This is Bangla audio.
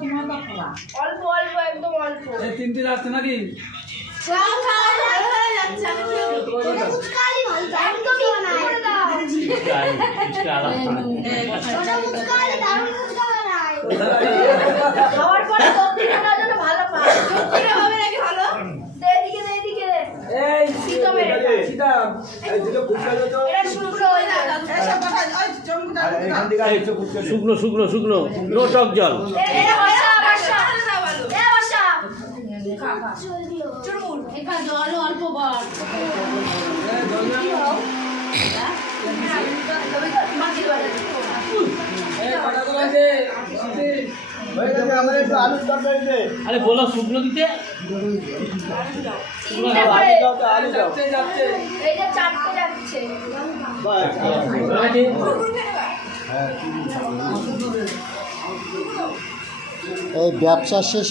অল্প অল্প একদম অল্প। এই তিনটে আসছে নাকি? খাওয়ার পরে দক্ষিণাটা যেন ভালো পায়। দক্ষিণা হবে নাকি ভালো? এদিকে দে, এদিকে দে। এই সীতা মেরে এটা। সীতা এই দুটো ফুটকা দাও তো। এটা শুকনো হয়ে যাবে। শুকনো শুকনো শুকনো নো টক জল। এটা বসা বসা। এ বসা। চুরমুর। এখানে জল অল্প বল। মাটি বাজে। এই কটা তো আছে? হয়ে গেছে আমাদের একটু আলুর তরকারি দে। আরে বলো শুকনো দিতে। তিনটে করে। আলু দাও। যাচ্ছে যাচ্ছে। এই যে চারটে যাচ্ছে। বাস। এই ব্যবসা শেষ